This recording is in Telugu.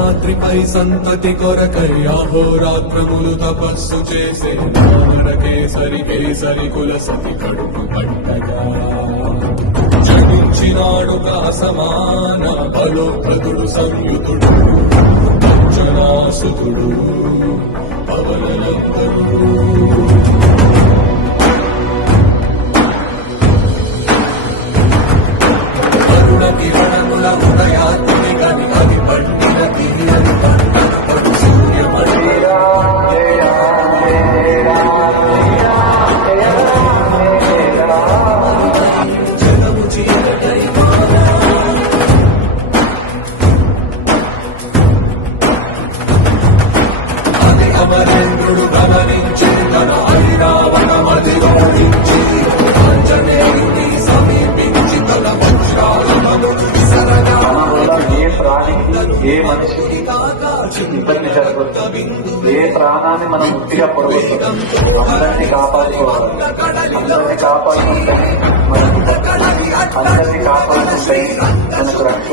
రాత్రిపై సంతతి కొరకై అహోరాత్రములు తపస్సు చేసే నార కేసరి కేసరి కుల సతి కడుపు పట్టగా జనించినాడు సమాన బలోప్రదుడు సంయుతుడు జనాసుతుడు పవనందరుడు కిరణముల ఉదయాత్రి గని అది పండిన తీయని పండు సూర్యమండిరా జనము చీకటై అది అమరేంద్రుడు గమనించి తన ఐరావణమది ఓడించి ఆంజనేయుని సమీపించి తన ఏ మనిషికి ఇబ్బంది జరగదు, ఏ ప్రాణాన్ని మనం ముట్టిగా పొడవద్దు. అందరినీ కాపాడుకోవాలి, అందరినీ కాపాడుకుంటే మనకు అందరినీ కాపాడుకుంటే మనకు రక్ష.